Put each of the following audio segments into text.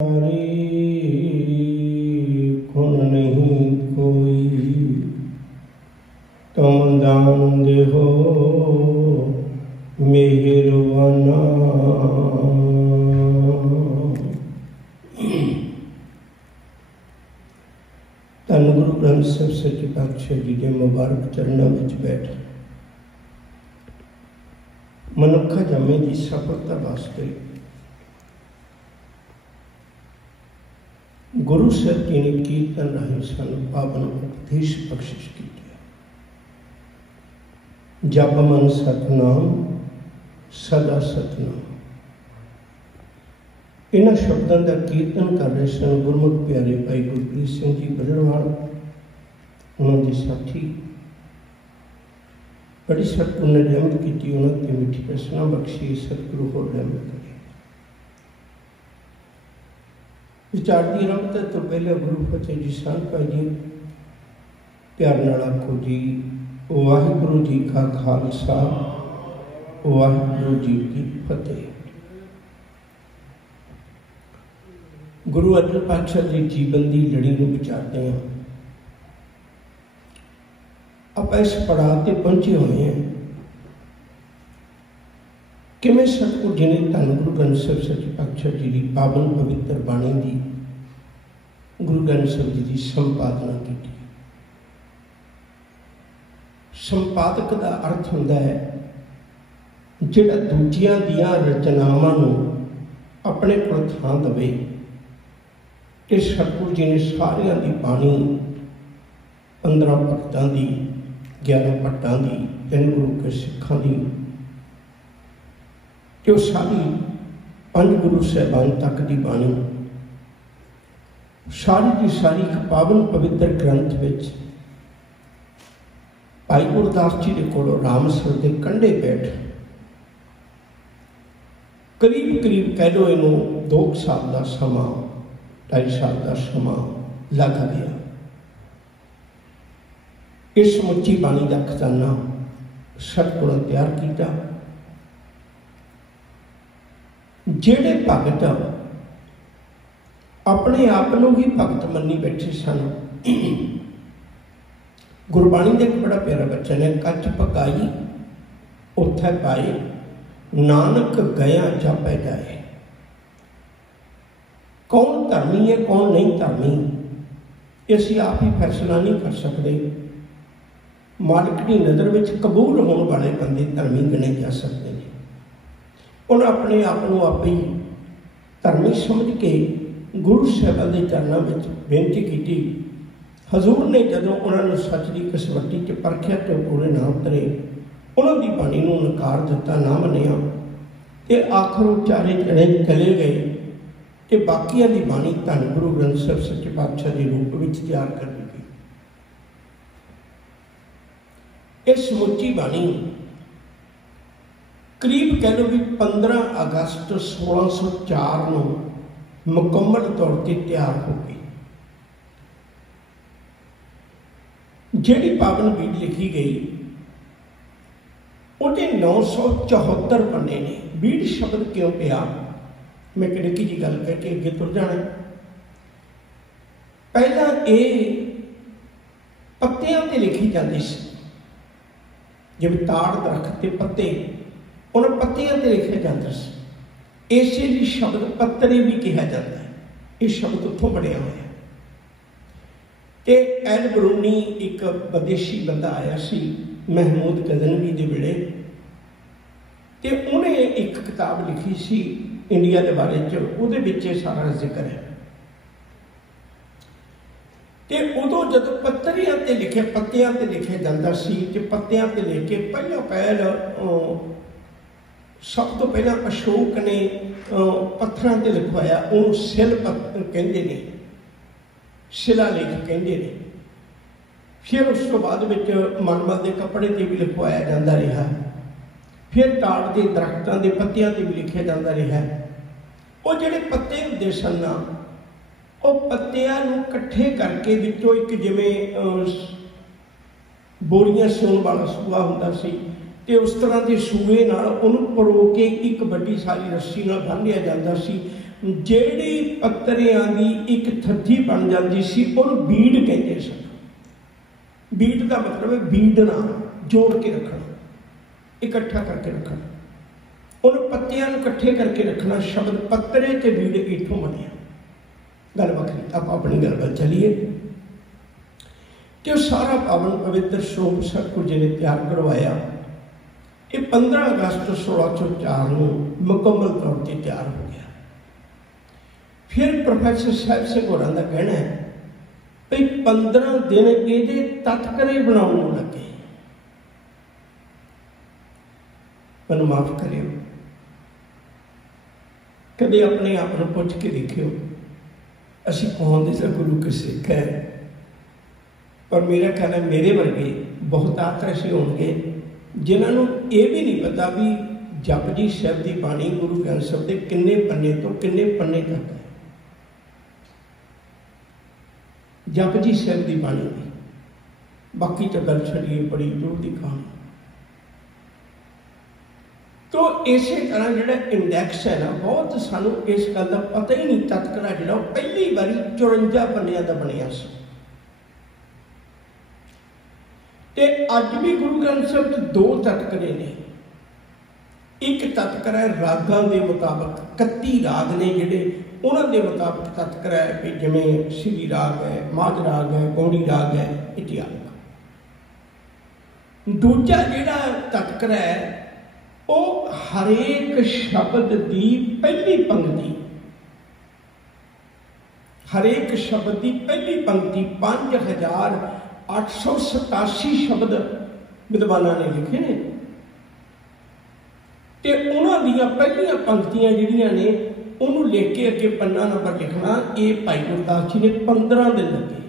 गुण नहीं कोई, तुम दान देहो मेहरबाना। धन गुरु ग्रंथ साहिब सच्चे पातशाह जी के मुबारक चरणों में बैठ मनुखा जमे की सफलता वास्ते गुरु साहब जी ने कीर्तन राही सानू पावन उपदेश बख्शिश की। जप मन सतनाम सदा सतनाम, इन्हां शब्दों का कीर्तन कर रहे सन गुरमुख प्यारे भाई गुरप्रीत सिंह जी बजरवाल, उन्होंने साथी बड़ी सतगुरु ने रहमत की, उन्होंने मिठी रसना बख्शी, सतगुरु होर रहमत करे। विचार की रमत तो पहले गुरु फतेह जी संत भाई जी प्यार नाल आखो जी वाहिगुरु जी का खालसा वाहिगुरु जी की फतेह। गुरु अर्जन पातशाह के जीवन की लड़ी को विचारते हैं। आप इस पड़ाव पर पहुंचे हुए हैं किमें सतगुरु जी ने धन गुरु ग्रंथ साहिब सच्चे पातशाह जी की पावन पवित्र बाणी की गुरु ग्रंथ साहिब जी की संपादना की। संपादक का अर्थ होता है जिहड़ा दूजियां दियां रचनावां नूं अपने कोल थां दवे। कि सतगुरु जी ने सारियां दी बाणी 15 भगतां दी, 11 भट्टां दी, 3 गुरु के सिखां दी, कि सारी 5 गुरु साहबान तक की बाणी सारी की सारी एक पावन पवित्र ग्रंथ विच भाई गुरदास जी के कोलों रामसर के कंढे बैठ करीब करीब कह लो इनू 2 साल का समा, 2.5 साल का समा लग गया। इस समुची बाणी का खजाना सतगुरु ने तैयार किया। जेड़े भगत अपने आप को ही भगत मनी बैठे सन, गुरबाणी का एक बड़ा प्यारा बच्चन है, कच पकाई उथे पाए नानक गया जापै जाए। कौन धर्मी है कौन नहीं धर्मी असी आप ही फैसला नहीं कर सकते। मालिक की नज़र में कबूल होने वाले बंदे धर्मी गणे जा सकते हैं। उन्हें अपने आप को आप ही धर्मी समझ के गुरु साहब के चरणों में बेनती की। हजूर ने जदों उन्होंने सच की कसवटी च परखिया तो पूरे ना उतरे, उन्होंने बाणी को नकार दिता, ना मनिया, तो आखिर चारे जने चले गए कि बाकिया की बाणी धन गुरु ग्रंथ साहिब सच्चे पातशाह के रूप में तैयार कर दी गई। इस समुची बाणी करीब कह लो भी 15 अगस्त 1604 को मुकम्मल तौर पर तैयार हो गई। जिहड़ी पावन बीड़ लिखी गई उहदे 974 पन्ने ने। बीड़ शब्द क्यों पिया, मैं एक निक्की जी गल कह के अगे तुर जाना। पहला ये पत्तियां ते लिखी जाती सी, जिवें ताड़ दरख्त के पत्ते उन्हें पत्तियां ते लिखे जाता सी। इसे भी शब्द पत्तरे भी कहा जाता है, ये शब्द उत्थों बढ़िया हुआ। एल बरूनी एक विदेशी बंदा आया सी महमूद गजनवी के वेले, तो उन्हें एक किताब लिखी सी इंडिया के बारे च, सारा जिक्र है। तो उदों जब पत्तरियां ते लिखे पत्तियां ते लिखे जाता सी, तो पत्तियां ते लेके पहला पहल सब तो पहला अशोक ने पत्थरों से लिखवाया, उन्होंने सिल कहते हैं, शिलालेख कहते हैं। फिर उस तो बाद मलमल के कपड़े से भी लिखवाया जाता रहा, फिर ताड़ के दरख्तों के पत्तियां से भी लिखा जाता रहा। वो जोड़े पत्ते होंगे सन ना, वो पत्तियां कट्ठे करके विचों एक जिमें बोरियां सिउण वाला सूआ होंदा सी, तो उस तरह के सूए नाल उन्होंने परो के एक बड़ी सारी रस्सी नाल बन लिया जाता सी। ਜਿਹੜੀ ਪੱਤਰਿਆਂ ਦੀ ਇੱਕ ਥੱਥੀ ਬਣ ਜਾਂਦੀ ਸੀ ਉਹਨੂੰ ਬੀੜ ਕਹਿੰਦੇ ਸਨ। ਬੀੜ ਦਾ ਮਤਲਬ ਹੈ ਬੀੜਨਾ, ਜੋੜ ਕੇ ਰੱਖਣਾ, ਇਕੱਠਾ ਕਰਕੇ ਰੱਖਣਾ, ਉਹਨੂੰ ਪੱਤਿਆਂ ਨੂੰ ਇਕੱਠੇ ਕਰਕੇ ਰੱਖਣਾ। ਸ਼ਬਦ ਪੱਤਰੇ ਤੇ ਬੀੜ ਇੱਥੋਂ ਬਣਿਆ। ਗੱਲ ਵੱਖਰੀ, ਆਪਾਂ ਆਪਣੀ ਗੱਲ ਵੱਲ ਚੱਲੀਏ ਕਿ ਉਹ ਸਾਰਾ ਪਾਵਨ ਪਵਿੱਤਰ ਸਰੂਪ ਸਤਿਗੁਰੂ ਜੀ ਨੇ ਤਿਆਰ ਕਰਵਾਇਆ। ਇਹ 15 ਅਗਸਤ 1604 ਨੂੰ ਮੁਕੰਮਲ ਤੌਰ 'ਤੇ ਤਿਆਰ ਹੋ ਗਿਆ। ਫਿਰ ਪ੍ਰੋਫੈਸਰ ਸਾਹਿਬ ਸਿੰਘ ਹੋਰਾਂ ਦਾ ਕਹਿਣਾ ਹੈ ਵੀ 15 ਦਿਨ ਇਹਦੇ ਤਤਕਰੇ ਬਣਾਉਣ ਨੂੰ ਲੱਗੇ। ਮੈਨੂੰ ਮਾਫ ਕਰਿਓ, ਕਦੇ ਆਪਣੇ ਆਪ ਨੂੰ ਪੁੱਛ ਕੇ ਦੇਖਿਓ, ਅਸੀਂ ਕੌਣ ਦੇ ਤਾਂ ਗੁਰੂ ਕੇ ਸਿੱਖ ਹੈ, ਪਰ ਮੇਰਾ ਖਿਆਲ ਹੈ ਮੇਰੇ ਵਰਗੇ ਬਹੁਤ ਆਤਰਸ਼ੀ ਹੋਣਗੇ ਜਿਨ੍ਹਾਂ ਨੂੰ ਇਹ ਵੀ ਨਹੀਂ ਪਤਾ ਵੀ ਜਪਜੀ ਸਾਹਿਬ ਦੀ ਬਾਣੀ ਗੁਰੂ ਗ੍ਰੰਥ ਸਾਹਿਬ ਦੇ ਕਿੰਨੇ ਪੰਨੇ ਤੋਂ ਕਿੰਨੇ ਪੰਨੇ ਤੱਕ ਹੈ। ਜਪਜੀ ਸਾਹਿਬ ਦੀ ਬਾਣੀ ਦੀ ਬਾਕੀ ਤਾਂ ਗੱਲ ਛੱਡੀਏ, ਬੜੀ ਦੂਰ ਦੀ ਕਹਾਣੀ। तो इसे तरह जो इंडैक्स है ना, बहुत सानू इस गल का पता ही नहीं। तत्करा जो पहली बारी 54 पन्निया का बनया ते अज भी गुरु ग्रंथ साहब 2 तत्करे ने। एक तत्करा है रागां के मुताबक, 31 राग ने जिहड़े उन्हां दे मुताबक तत्करा है कि जिवें श्री राग है, माझ राग है, गौड़ी राग है इत्यादि। दूजा जिहड़ा तत्करा है वो हरेक शब्द की पहली पंक्ति, हरेक शब्द की पहली पंक्ति 5887 शब्द विद्वाना ने लिखे ने ते उन्हां दियां पहलियां पंक्तियां जिहड़ियां ने उन्होंने लिख के अगे पन्ना नंबर लिखना। ये भाई गुरदास जी ने 15 दिन लगे।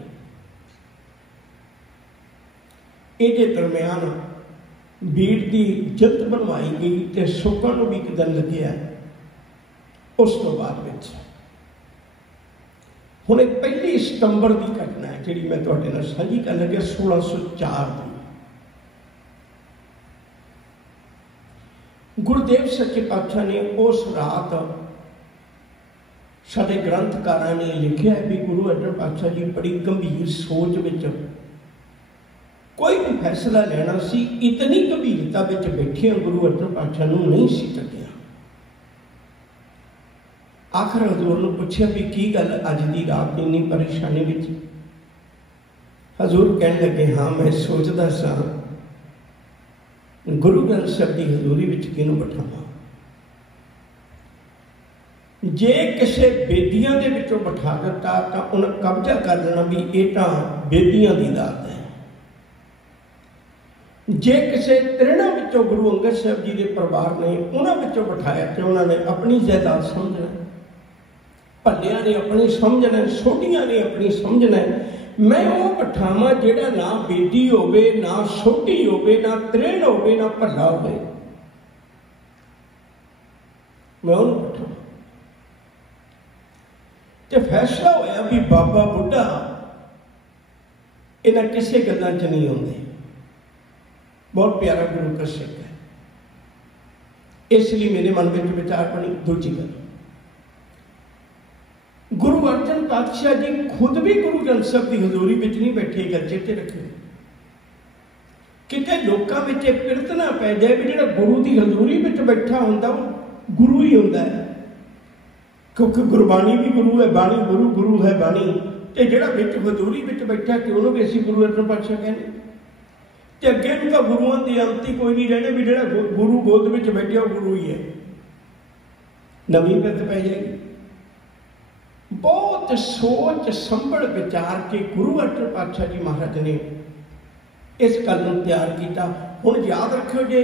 ये दरम्यान बीड़ की जिल्त बनवाई गई तो सुकन भी एक दिन लगे। उस तो बाद हुण पहली सितंबर की घटना है जी मैं तुहाडे नाल साझी कर लगे। 1604 गुरुदेव सच्चे पातशाह ने उस रात साडे ग्रंथकारां ने लिखिया है भी गुरु अर्जन पातशाह जी बड़ी गंभीर सोच विच कोई भी फैसला लेना सी, इतनी गंभीरता विच बैठे गुरु अर्जन पातशाह नूं नहीं सी टकिया। आखिर हजूर नूं पुछया भी की गल अज दी रात इन्नी परेशानी विच। हजूर कहण लगे हाँ मैं सोचदा सा गुरु ग्रंथ साहिब की हजूरी विच किहनूं बिठावां। जे किसी बेदियां दे विचों बिठा दिता तां उन्हें कब्जा कर लेना भी ये तां बेदियां दी दात है। जे किसी त्रिणा विचों गुरु अंगद साहब जी के परिवार ने उन्होंने विचों बिठाया तो उन्होंने अपनी जायदाद समझना, भलिया ने अपनी समझना, सोढ़िया ने अपनी समझना। मैं वो बिठावा जिहड़ा ना बेटी होवे, ना सोढ़ी होवे, ना त्रिण होवे, ना भला होवे, मैं उन्होंने बिठावा। तो फैसला होया भी बाबा बुढ़ा इन्हां किसी गल्लां च नहीं आउंदे। बहुत प्यारा गुरु का सिख है, इसलिए मेरे मन में विचार बनी। दूजी गल, गुरु अर्जन पातशाह जी खुद भी गुरु ग्रंथ साहिब की हजूरी में नहीं बैठे। गल चेते रखे किते लोकां विच पिरत ना पै जाए भी जिहड़ा गुरु की हजूरी में बैठा हुंदा वो गुरु ही हुंदा है, क्योंकि गुरबाणी भी गुरु है, बाणी गुरु, गुरु है बाणी। ते जिहड़ा विच हजूरी में बैठा कि उन्होंने भी असीं गुरु अर्जन पातशाह कहने। तो अगे भी तो गुरुओं की अंत ही कोई नहीं रहने भी जो गुरु गोद में बैठे वो गुरु ही है। नवी पिरत पै जाएगी। बहुत सोच संभल विचार के गुरु अर्जन पातशाह जी महाराज ने इस गल को तैयार किया। हुण याद रखियो जे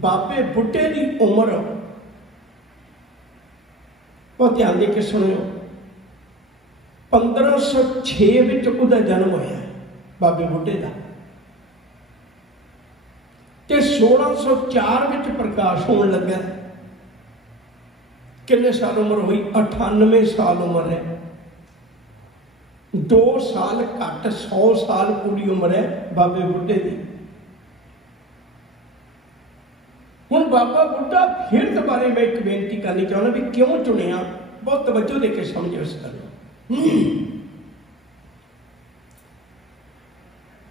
बाबे बुढ़े की उम्र बहुत ध्यान दे के सुनियो 1506 में उसका जन्म होया बाबे बुढ़े का ते 1604 में प्रकाश होने लगा। कितने साल उम्र हुई? 98 साल उम्र है। 2 साल घट 100 साल पूरी उम्र है बाबे बुढ़े की। हुण बाबा बुढ़ा फिर दोबारे मैं एक बेनती करनी चाहना भी क्यों चुनिया, बहुत तवज्जो दे के समझो इस गल।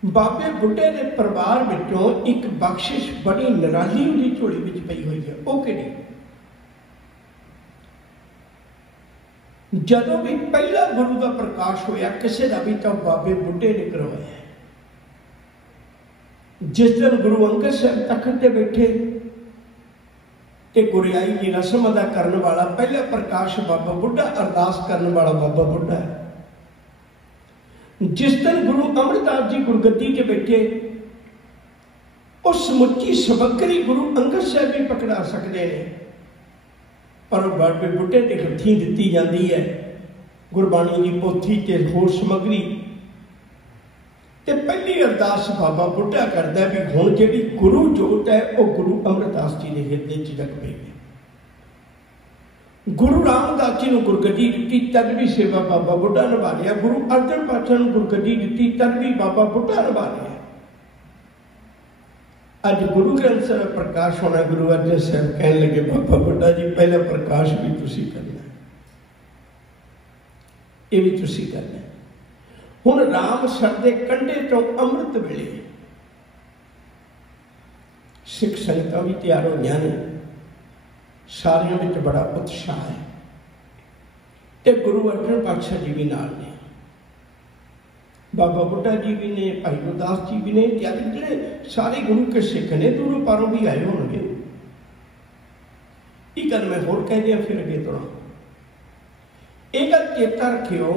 बाबे बुढ़े के परिवार विचों एक बख्शिश बड़ी निराली उहदी झोली विच पई हुई है। वो किहड़ी? जदों भी पहला गुरु का प्रकाश होया किसी का भी तो बाबे बुढ़े ने करवाया। जिस दिन गुरु अंगद साहब तखत ते बैठे ते गुरियाई की रस्म अदा करने वाला पहला प्रकाश बाबा बुढ़ा, अरदास करने वाला बाबा बुढ़ा है। जिस दिन गुरु अमरदास जी गुरगद्दी से बैठे उस समुची समग्री गुरु अंगद साहब भी पकड़ा सकते हैं, पर बाबे बुढ़े के हथी दी जाती है गुरबाणी की पोथी ते होर समग्री। ते पहली अरदास बाबा बुढ़ा करता भी हुण जिहड़ी गुरु जोत है वह गुरु अमरदास जी के हिरदे च जग पई। गुरु रामदास जी को गुरगद्दी दी तद भी सेवा बाबा बुढ़ा निभा लिया। गुरु अर्जन पातशाह को गुरगद्दी दी तद भी बाबा बुढ़ा निभा लिया। अज गुरु ग्रंथ साहिब प्रकाश होना, गुरु अर्जन साहब कहने लगे बाबा बुढ़ा जी पहला प्रकाश भी तुसी करना, ये भी तुसी करना। हुण रामसर दे कंढे तो अमृत वेले सिख संगतां भी तैयार होईयां ने, सारियां विच बड़ा उत्साह है ते गुरु अर्जन पातशाह जी भी नाल ने, बाबा बुढ़ा जी भी ने, भाई गुरदास जी भी ने, जिहड़े सारे गुरु के सिख ने दूरों पारों भी आए होणगे। ये गल मैं होर कह दिया फिर अगे तुरां। ये गल चेता रखियो,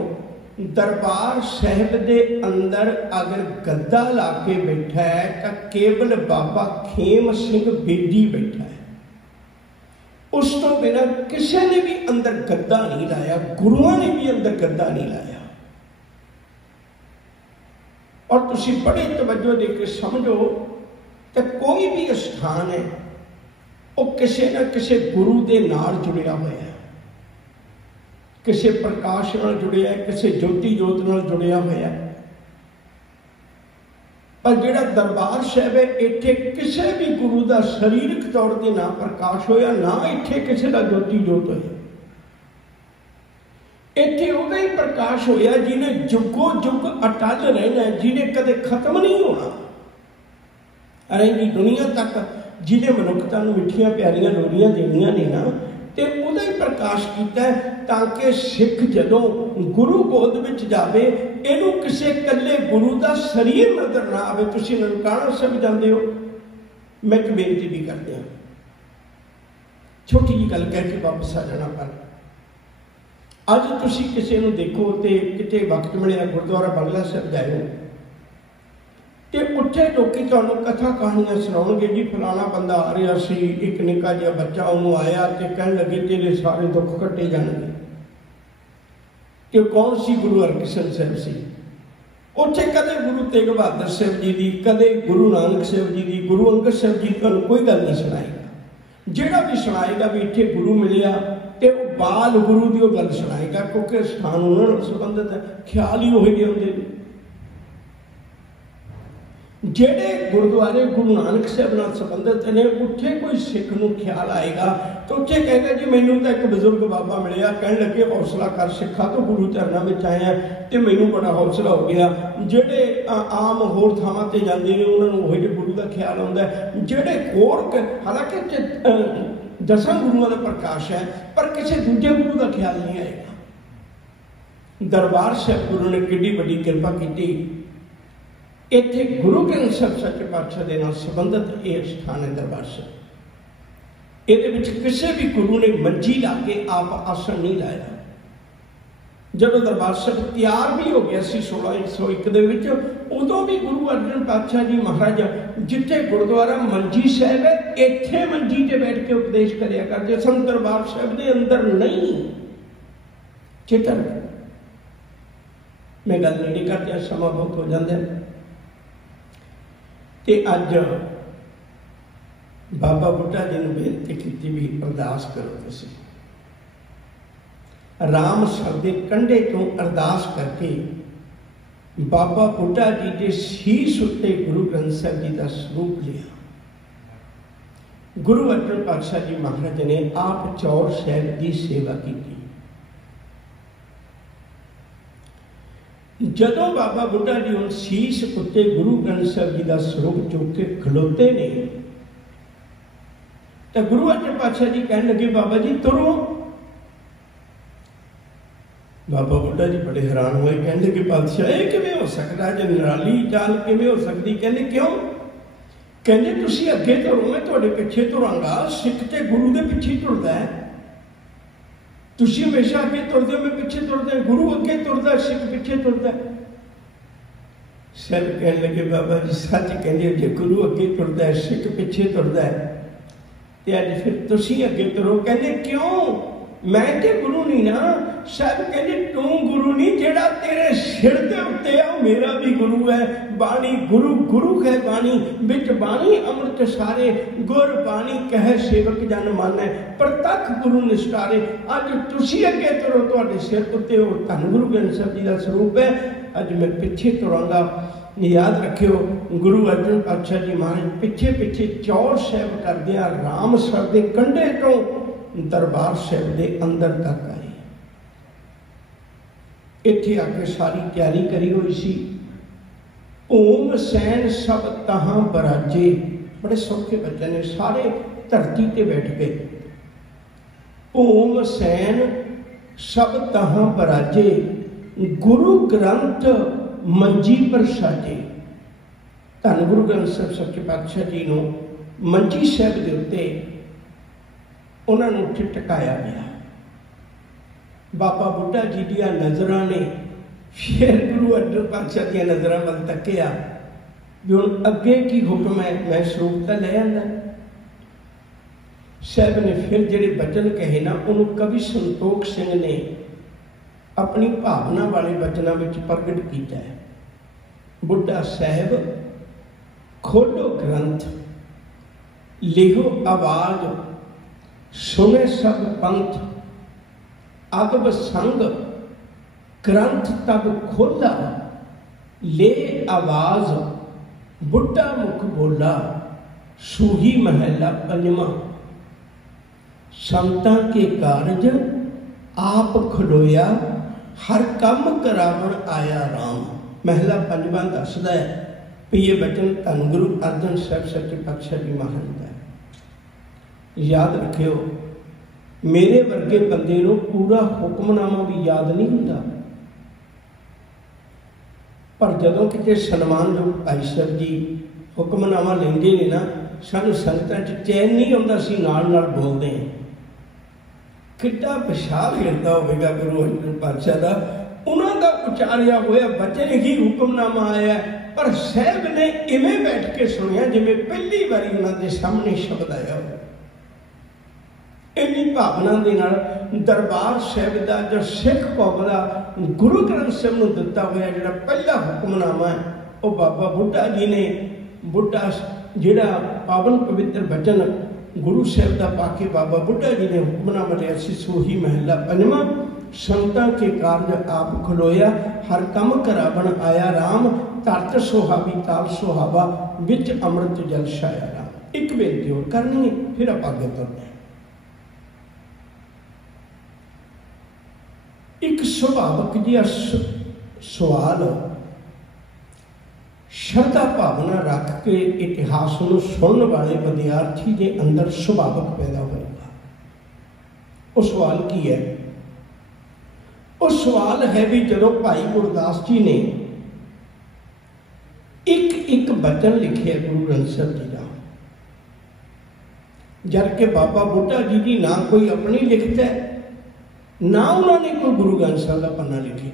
दरबार साहिब दे अंदर अगर गद्दा ला के बैठा है तो केवल बाबा खेम सिंह बेदी बैठा है, उस तो बिना किसी ने भी अंदर गद्दा नहीं लाया, गुरुओं ने भी अंदर गद्दा नहीं लाया। और तुसी बड़े तवज्जो दे के समझो तो कोई भी स्थान है वो किसी न किसी गुरु के नाल जुड़िया हुआ है, किसी प्रकाश नाल जुड़िया है, किसी ज्योति जोत नाल जुड़िया हुआ है। पर जिहड़ा दरबार साहिब है इत्थे किसी भी गुरु का शरीरक तौर पर ना प्रकाश होया, ना इत्थे किसी का ज्योति जोत होया। इत्थे उहदा ही प्रकाश होया जिन्हें जुगो जुग अटल रहना, जिन्हें कदे खत्म नहीं होना, रही दुनिया तक, जिन्हें मनुखता नूं मिठियां प्यारियां लोरियां देनियां ने ना, ते उहदा ही प्रकाश कीता ताकि सिख जदों गुरु गोद विच जावे इहनूं किसी कल्ले गुरु का शरीर नज़र ना आवे। तुसीं ननकाणा साहिब जांदे हो, मैं एक बेनती भी करदे हां, छोटी जी गल कह के वापस आ जाना। पर अज तुसी किसी नूं देखो तो किते वक्त मिलिया गुरुद्वारा बंगला साहिब जाओ तो उत्थे लोग तुहानूं कथा कहानियां सुणाउणगे जी फलाना बंदा आ रहा सी, एक निक्का जिहा बच्चा उन्होंने आया तो कहन लगे तेरे सारे दुख कट्टे जाणगे। कि कौन सी? गुरु हरकिशन साहिब सी। उत्थे कदे गुरु तेग बहादुर साहिब जी की, कदे गुरु नानक साहिब जी की, गुरु अंगद साहिब जी तुहानूं कोई गल नहीं सुनाएगा। जिहड़ा भी सुनाएगा भी इत्थे गुरु मिलिया तो बाल गुरु की गल सुनाएगा, क्योंकि स्थान उन्होंने संबंधित है, ख्याल ही वही होंगे। जेड़े गुरुद्वारे गुरु नानक साहब नाल संबंधित ने उत्थे कोई सिख नूं ख्याल आएगा तो उत्थे कहेगा जी मैनूं तो एक बजुर्ग बाबा मिलिया, कहने लगे हौसला कर सिखा, तो गुरु चरणों में आया तो मैनूं बड़ा हौसला हो गया। जेड़े आम होर थावां ते जांदे ने उन्होंने वही जे गुरु का ख्याल आउंदा है। जेड़े होर हालांकि 10 गुरुओं का प्रकाश है पर किसी दूजे गुरु का ख्याल नहीं आएगा। दरबार साहिब गुरु ने किड्डी वड्डी कृपा की। इत्थे गुरु ग्रंथ साहिब सच्चे पातशाह दे नाल संबंधित यह स्थान है दरबार साहिब। ये किसी भी गुरु ने मंजी ला के आप आसन नहीं लाया। जब दरबार साहिब तैयार भी हो गया 1601 दे विच, उदों भी गुरु अर्जन पातशाह जी महाराज जिथे गुरुद्वारा मंजी साहिब है इत्थे मंजी ते बैठ के उपदेश करिया करते सन, दरबार साहिब दे अंदर नहीं। चेतन मैं गल नहीं करते, समा बहुत हो जाता है। ते अज बाबा बुढ़ा जी ने बेनती की भी अरदास करो, तुसीं रामसर के कंढे तो अरदास करके बाबा बुढ़ा जी के शीश उत्ते गुरु ग्रंथ साहिब जी का स्वरूप लिया। गुरु अर्जन पातशाह जी महाराज ने आप चौर साहब की सेवा की। जदों बाबा बुढ़ा जी हम शीश उत्ते गुरु ग्रंथ साहब जी का स्वरूप चुक के खलोते ने, तो गुरु अर्जन पातशाह जी कहने लगे बाबा जी तुरो। बाबा बुढ़ा जी बड़े हैरान हुए, कहने लगे पातशाह ये किवें हो सकता जे निराली चाल किवें हो सकती? कहने क्यों? कहने तुसीं अगे तुरो मैं तुहाडे पिछे तुरांगा। सिख ते गुरु दे पिछे तुरदा है, तुसीं हमेशा अगे तुरदे हो मैं पिछे तुरदा, गुरु अगे तुरदा सिख पिछे तुरदा। सब कहने लगे बाबा जी सच कहंदे जे गुरु अगे तुरदा है सिख पिछे तुरदा है ते अज फिर तुसीं अगे तुरो। कहंदे क्यों? मैं ते गुरु नहीं ना। सब कहते तू गुरु नहीं, जेड़ा तेरे सिर के उत्ते है मेरा भी गुरु है। बाणी गुरु गुरु कह बाणी, बिच बाणी अमृत सारे, गुर बाणी कह सेवक जन मानै, प्रतख गुरु निस्तारे। अज तुसी अगे तुरो, तुहाडे सिर उत्ते हो धन गुरु ग्रंथ साहब जी का स्वरूप है। अज मैं पिछे तुरांगा। याद रखियो गुरु अर्जन पातशाह जी महाराज पिछे पिछे चौर साहब करदियां रामसर के कंढे तो दरबार साहब के अंदर तक आए। इत्थे आके सारी तैयारी करी हुई सी। ओम सैन सब तहां बराजे, बड़े सौखे बच्चे ने, सारे धरती ते बैठ गए। ओम सैन सब तहां बराजे, गुरु ग्रंथ मंजी पर साजे। धन गुरु ग्रंथ साहब सच्चे पातशाह जी नूं मंजी साहब के उत्ते उन्होंने उत्थे टकाया गया। बाबा बुढ़ा जी दियां नज़रां ने फिर गुरु अर्जन पातशाह दियां नज़रां वल तकिया भी हुण अगे की हुक्म है, मैं स्वरूप तो ले आंदा। साहब ने फिर जिहड़े बचन कहे ना उन्होंने कवि संतोख सिंह ने अपनी भावना वाले बचनों में प्रगट किया है। बुढ़ा साहब खोलो ग्रंथ, लिखो आवाज, सुने सब पंथ, अदब संग ग्रंथ तब खोला, ले आवाज बुढ़ा मुख बोला, सूही महला पंजवा। संतां के कारज आप खलोया, हर कम करावन आया राम। महला पंजवा दसदा है भी ये बचन धन गुरु अर्जन साहब सच्चे पातशाह जी महाराज का है। याद रखियो मेरे वर्गे बंदे नूं पूरा हुक्मनामा भी याद नहीं हुंदा, पर जदों किते सन्मानयोग भाई साहब जी हुक्मनामा लेंदे ने ना, सानूं संगतां च चैन नहीं आउंदा, सी नाल नाल बोलदे हैं। कितना विशाल हिरदा होगा गुरु अर्जन पातशाह का, उन्होंने उचारिया होया बचन ही हुक्मनामा आया, पर साहब ने इवें बैठ के सुनिया जिवें पहली बारी उन्होंने सामने शब्द आया हो। इन्नी भावना के नाल दरबार साहब का जो सिख कौम का गुरु ग्रंथ साहब नूं दिता होया जिहड़ा पहला हुक्मनामा है, वो बाबा बुढ़ा जी ने, बुढ़ा जिहड़ा पावन पवित्र बचन गुरु साहब का पाके बाबा बुढ़ा जी ने हुक्मनामा लिया सी। सूही महला पंजवा, संतां के कारज आप खलोया, हर कम करावन आया राम, तरत सुहावी ताल सुहावा, विच अमृत जल छाया राम। एक बेनती और करनी है फिर आप आगे तुरना है। एक सुभावक जिहा सवाल श्रद्धा भावना रख के इतिहास को सुनने वाले विद्यार्थी के अंदर सुभावक पैदा होगा। वो सवाल की है? वो सवाल है भी जदों भाई गुरदास जी ने एक एक बचन लिखे गुरु ग्रंथ साहब जी का, जबकि बाबा बुढ़ा जी की ना कोई अपनी लिखत है ना उन्होंने कोई गुरु ग्रंथ साहब का पन्ना लिखे।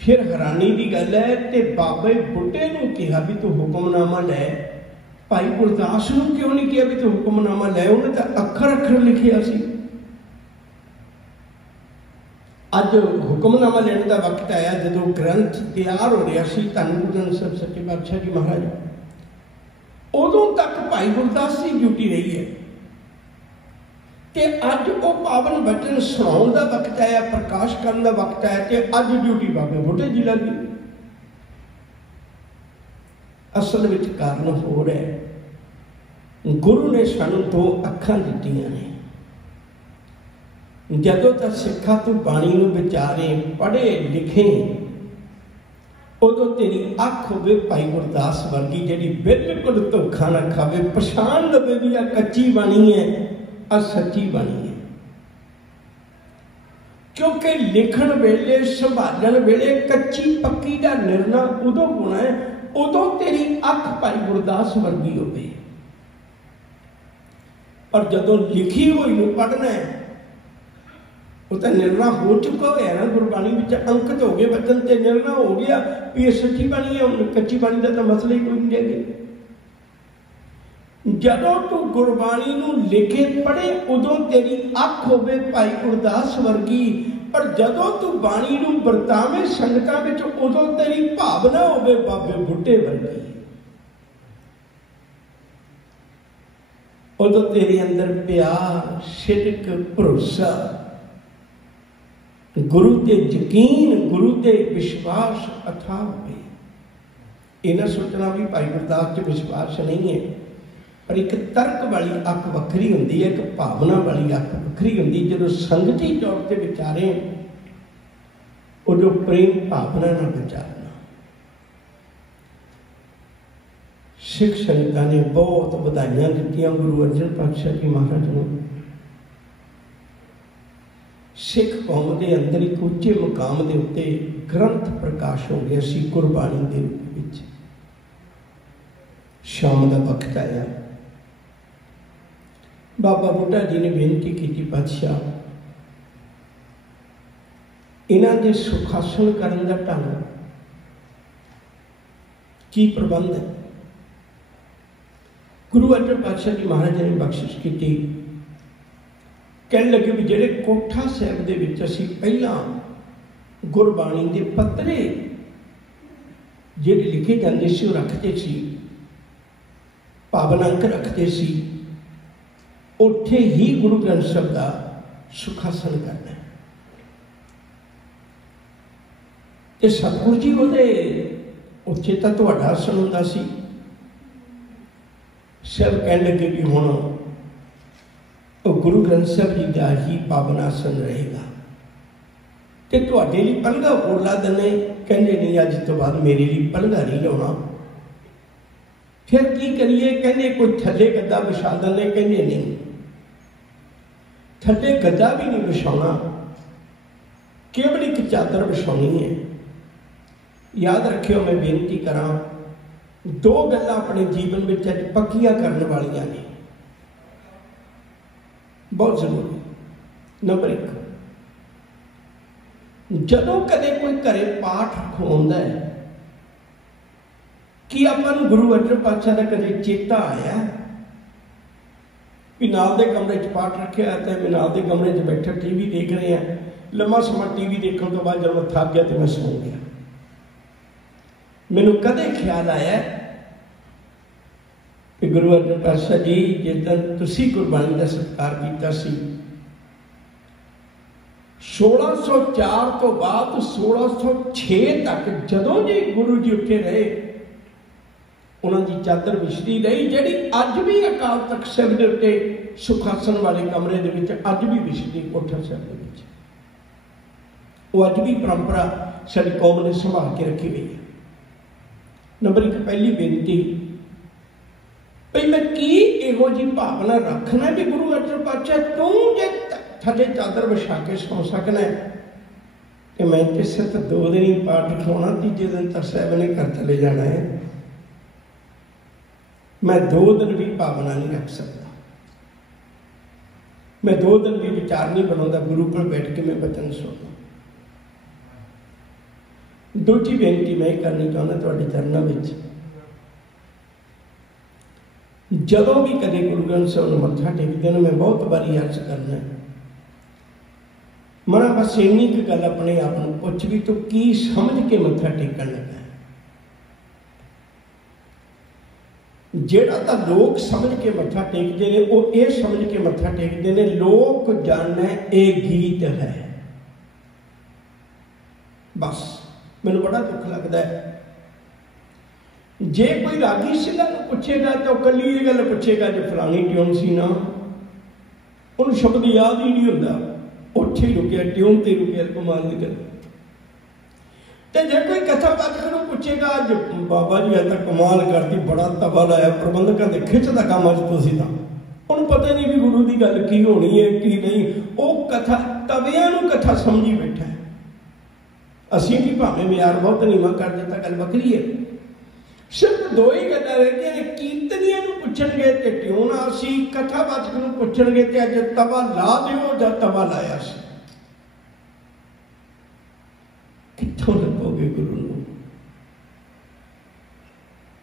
फिर हैरानी की गल है तो बाबे बुढ़े नूं कहा भी तू हुक्मनामा लै, भाई गुरदास नूं क्यों नहीं कहा भी तू हुक्मनामा लै? उन्हें तो अखर अखर लिखिया सी। अज हुक्मनामा लेने का वक्त आया जो ग्रंथ तैयार हो रहा सी धन गुरु ग्रंथ साहब सच्चे पातशाह जी महाराज, उदों तक भाई गुरदास की ड्यूटी रही है कि अज वो पावन बचन सुनाने का वक्त आया, प्रकाश करने का वक्त आया, तो अज ड्यूटी बाबे बुढ़े जी लगी। असल में कारण हो रहा है गुरु ने सानू दो अखां दित्तियां ने। जदों तक सिखा तू बाणी नूं विचारे पढ़े लिखे उदों तेरी अख होवे भाई गुरदास वर्गी जिहड़ी बिल्कुल धोखा ना खावे, पछाण लवे भी आ कच्ची बाणी है आ सच्ची बाणी है। क्योंकि लिखण वेले संभालण वेले कच्ची पक्की का निर्णय उदों होना है उदों तेरी अख भाई गुरदास वर्गी होवे। और जदों लिखी हुई नूं पढ़ना है वो तो निर्णय हो चुका है ना, गुरबाणी में अंकित हो गए वचन से निर्णय हो गया भी ये सच्ची बाणी है, कच्ची बाणी का तो मसला ही कोई नहीं है। जदों तू गुरबाणी नूं लिखे पढ़े उदों तेरी अख होवे भाई गुरदास वर्गी, पर जदों तू बाणी नूं वरतावे संगतां विच उदों तेरी भावना होवे बाबे बुढ़े वर्गी। उदों तेरे अंदर प्यार शिरक भरोसा गुरु ते यकीन गुरु ते विश्वास अथाह होवे। इन्हां सोचना भी भाई गुरदास च विश्वास नहीं है, पर एक तर्क वाली अख वखरी हुंदी है, एक भावना वाली अख वखरी हुंदी। जदों संगती तौर ते विचारे उदों प्रेम भावना नाल विचारना। सिख संगतां ने बहुत बधाइयां दित्तियां गुरु अर्जन पातशाह जी महाराज नूं। सिख कौम के अंदर एक उच्चे मुकाम के उत्ते ग्रंथ प्रकाश हो गया सी गुरबाणी के रूप में। शाम का वक्त आया, बाबा बुढ़ा जी ने बेनती की पातशाह इन्हां दे सुखासन करन दा ढंग की प्रबंध है। गुरु अर्जन पातशाह जी महाराज ने बख्शिश की, कहने लगे भी जेडे कोठा साहब दे विच असीं पहला गुरबाणी के पत्रे जेडे लिखे जाते सी रखते सी, पावनांक रखते सी, उत्थे ही गुरु ग्रंथ साहब का सुखासन करना। ते सतगुरु जी उहदे उत्थे तां तुहाडा आसन हुंदा सी। सब कहने लगे भी हुण गुरु ग्रंथ साहब जी का ही पावन आसन रहेगा, तो तुहाडे लई पलंघा ओरला दने। कहंदे नहीं अज तो बाद मेरे लिए पलंघा नहीं लाउणा। फिर की करिए? कहंदे कोई थल्ले गद्दा विछा दने। कहंदे नहीं, थल्ले गद्दा भी नहीं विछाउणा, केवल एक चादर विछाउणी है। याद रखियो, मैं बेनती करा, दो गल्लां अपने जीवन में पक्कियां करने वालियां ने, बहुत जरूरी। नंबर एक, जदों कदे कोई घरे पाठ रखवाउंदा है कि आपां नूं गुरु अर्जन पातशाह का कदे चेता आया भी नाल दे कमरे च पाठ रखिया है, मैं नाल दे कमरे च बैठे टीवी देख रहे हैं। लम्मा समा टीवी देखने तो बाद जब मैं थक गया तो मैं सो गया। मैनूं कदे ख्याल आया कि गुरु अर्जन पातशाह जी जिद्दां तुसीं गुरबाणी का सत्कार किया सी, 1604 तो बाद 1606 तक जदों जी गुरु जी उत्थे रहे, उन्होंने चादर विछदी रही जिहड़ी अज भी अकाल तख्त साहिब दे उत्ते सुखासन वाले कमरे दे विच अज भी विछदी कोठा साहिब दे विच। वो अज भी परंपरा साडी कौम ने संभाल के रखी हुई है। नंबर एक, पहली बेनती भाई मैं की इहो जी भावना रखना भी गुरु अर्जन पातशाह तू जे थले चादर विछा के सौ सकना है कि मैं किसी तो 2 दिन ही पाठ रखवाना, तीजे दिन तक साहब ने घर चले जाना है। मैं 2 दिन भी भावना नहीं रख सकता, मैं 2 दिन भी विचार नहीं बनाता गुरु पर बैठ के मैं वचन सुनना। दूसरी बेनती मैं करनी चाहता तुहाडे चरणों में, जदों भी कदे गुरु ग्रंथ साहिब नूं मत्था टेकदे ने, मैं बहुत बारी अर्ज करना मना बस इन्नी क गल अपने आप को पुछ भी तू की समझ के मत्था टेकन लगा। जेड़ा तो लोग समझ के मत्था टेकते हैं वो ये समझ के मत्था टेकते हैं लोक जाने ये गीत है। बस मैनूं बड़ा दुख लगता है जे कोई रागी सिद्धा पूछेगा तो कली ये गल पूछेगा जो फलानी ट्यून सी ना, उन्हें शब्द याद ही नहीं होता, उत्थे ही रुके ट्यून ते रुके, कमाल की गल। तो जे कोई कथावाचक पूछेगा अज बाबा जी अज तक कमाल करती, बड़ा तवा लाया प्रबंधकों के खिच का काम अज तुसीं तां, उन्हें पता नहीं भी गुरु की गल की होनी है की नहीं, वो कथा तविया कथा समझी बैठा है। असीं भी भावें म्यार बहुत नीवा कर दिता, गल वखरी है। सिर्फ दो ही गल्लां रह गईयां ने, कीर्तनियां नूं पुछणगे ते ट्यून आसी, कथावाचक नूं पुछणगे ते अज तवा ला दिओ जां तवा लाया सी। कित्थों लगोगे गुरु नूं?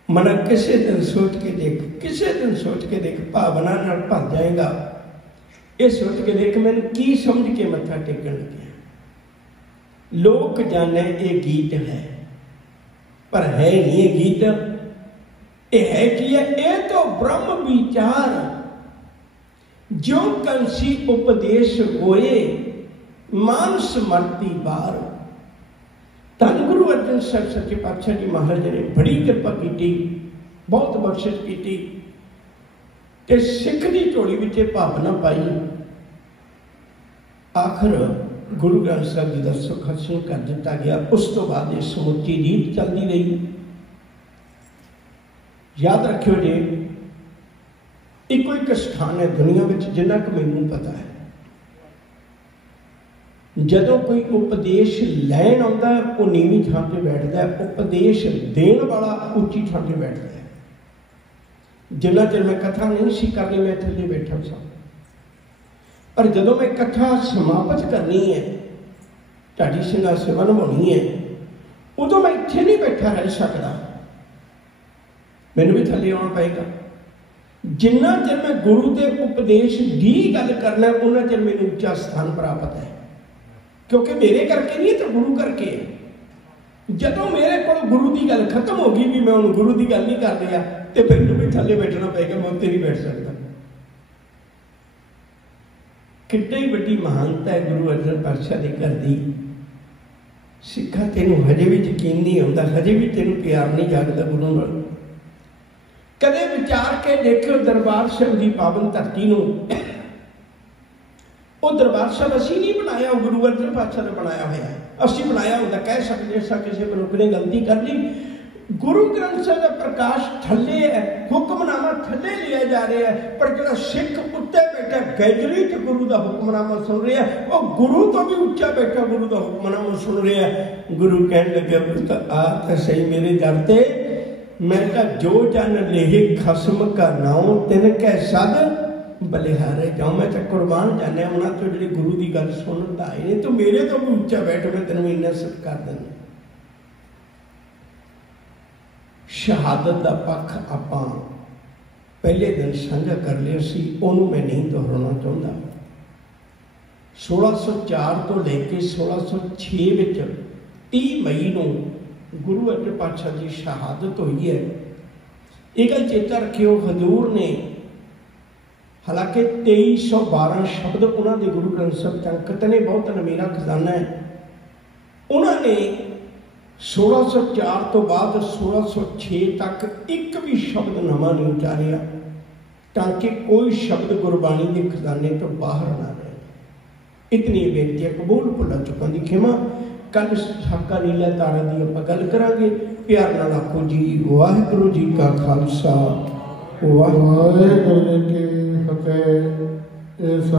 मन किसी दिन सोच के देख, किसी दिन सोच के देख, भावना नाल भर जाएगा। ये सोच के देख मैंने की समझ के मत्था टेकन लग्या। लोक जाने ये गीत है, पर है नहीं ये गीत। ये है कि ये तो ब्रह्म विचार जो कंसी उपदेश होए, मानस मरती बार। धन गुरु अर्जन साहब सच्चे पातशाह जी महाराज ने बड़ी कृपा की, बहुत बख्शिश की, ते सिख की झोली में भावना पाई। आखिर गुरु ग्रंथ साहब जी का सुख हासिल कर दिता गया। उस तो बाद ये समुची रीत चलती रही। याद रखियो जी, एक स्थान है दुनिया में जिन्ना कि मैनूं पता है, जदों कोई उपदेश लैन आता है वो नीवी थां पर बैठता है, उपदेश देने वाला उच्ची थां पर बैठता है। जिन्ना चਿਰ मैं कथा नहीं सी करनी, मैं थले बैठा सा, पर जदों मैं कथा समाप्त करनी है, ढाडी सिंघा सेवा निभानी है, उदों मैं इत्थे नहीं बैठा रह सकता, मैनूं भी थले आउणा पएगा। जिन्ना चਿਰ मैं गुरु के उपदेश की गल करना, उन्ना चਿਰ मैनूं उच्चा स्थान प्राप्त है, क्योंकि मेरे करके नहीं तो गुरु करके है। जदों मेरे को गुरु की गल खत्म हो गई भी मैं उन्हें गुरु की गल नहीं कर रहा, तो मैनूं भी थले बैठना पेगा, मैं उत्ते नहीं बैठ सकता। कितनी बड़ी महानता है गुरु अर्जन पातशाह के घर की। सिखा तेनों हजे भी यकीन नहीं आता, हजे भी तेनों प्यार नहीं जागता गुरु नाल। कदे विचार के देखियो दरबार साहिब की पावन धरती नूं, वो दरबार साहब असी नहीं बनाया, गुरु अर्जन पातशाह ने बनाया हुआ है। असी बनाया होता कह सकते सा किसी मनुख ने गलती कर ली। गुरु ग्रंथ साहब का प्रकाश थले है, हुक्मनामा थले लिया जा रहा है, पर जो सिख उत्ते बैठा गैजरी तो गुरु का हुक्मनामा सुन रहा है, वो गुरु तो भी उच्चा बैठा गुरु का हुक्मनामा सुन रहा है। गुरु कहने लगे पुत आ तो सही मेरे दर ते, मैं कहा जो जन लेहे खसम का नाम तिन कै सद बलिहारे जाऊँ। मैं तो कुर्बान जाने उन्होंने तो जी गुरु की गल सुनता है नहीं, तो मेरे तो भी उच्चा बैठ, मैं तेन इन्ना सत्कार देना। शहादत का पक्ष आप पहले दिन साझा कर लिया सी, उन्होंने मैं नहीं दोहराना चाहता। 1604 तो लेके 1606 में 30 मई को गुरु अर्जन पातशाह जी शहादत हुई है। ये गल चेता रखियो, हजूर ने हालांकि 2312 शब्द उन्होंने गुरु ग्रंथ साहब अंकित ने, बहुत नमीरा खजाना है। उन्होंने 1604 तो बाद 1606 तक एक भी शब्द नवा नहीं उचारिया, ताकि कोई शब्द गुरबाणी के खजाने तो बाहर ना रहे। इतनी बेनती है, कबूल भुला चुका की खिमा। कल साका नीला तारा की आप गल करांगे। प्यार नाल आखो जी वाहिगुरू जी का खालसा वाहिगुरू जी की फतेह।